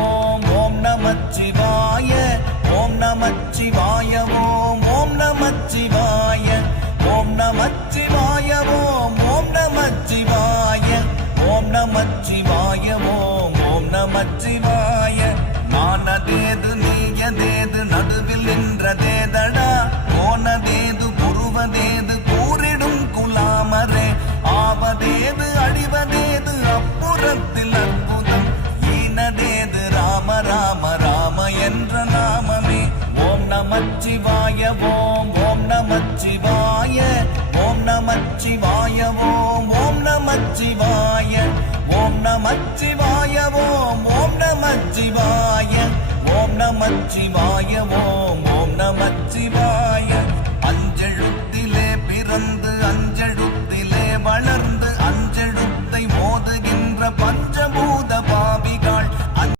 ஓம் ஓம் நமச்சிவாய ஓம் நமச்சிவாய ஓம் ஓம் நமச்சிவாய ஓம் நமச்சிவாய ஓம் ஓம் நமச்சிவாய ஓம் நமச்சிவாய ஓம் ஓம் நமச்சிவாய நானதேது நீயதேது நடுவில் நின்றதேதடா போனதேது புருவதேது கூறிடும் குலாமரே ஆவதேது அழிவதேது அப்புறத்தில் அற்புதம் ஈனதேது ராம ராம ராம என்ற நாமமே ஓம் நமச்சிவாய ஓம் ஓம் நமச்சிவாய ஓம் நமச்சிவாய ஓம் ஓம் நமச்சிவாய ஓம் நமச்சிவாய ஓம் ஓம் நமச்சிவாய ஓம் நமச்சிவாய ஓம் ஓம் நமச்சிவாய